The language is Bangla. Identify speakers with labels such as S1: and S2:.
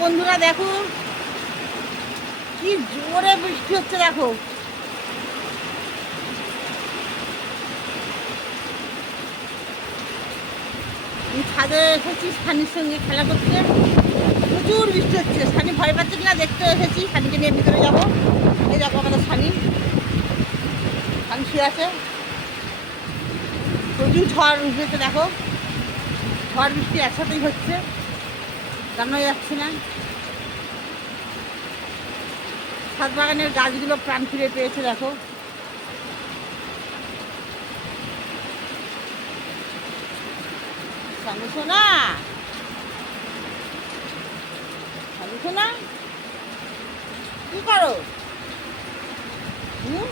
S1: বন্ধুরা, দেখো। কি জোরে বৃষ্টি হচ্ছে, দেখো। ছাদে এসেছি, সানির সঙ্গে খেলা করতে। প্রচুর বৃষ্টি হচ্ছে। সানি ভয় পাচ্ছে কিনা, দেখতে এসেছি। সানিকে নিয়ে ভিতরে যাব। এই দেখো আমাদের সানি। সানি শুয়ে আছে। প্রচুর ঝড় উঠেছে, দেখো। ঝড় বৃষ্টি একসাথেই হচ্ছে। জানাই যাচ্ছে না? ছাদ বাগানের গাছগুলো প্রাণ ফিরে পেয়েছে দেখো। সোনা কি করো? হুম?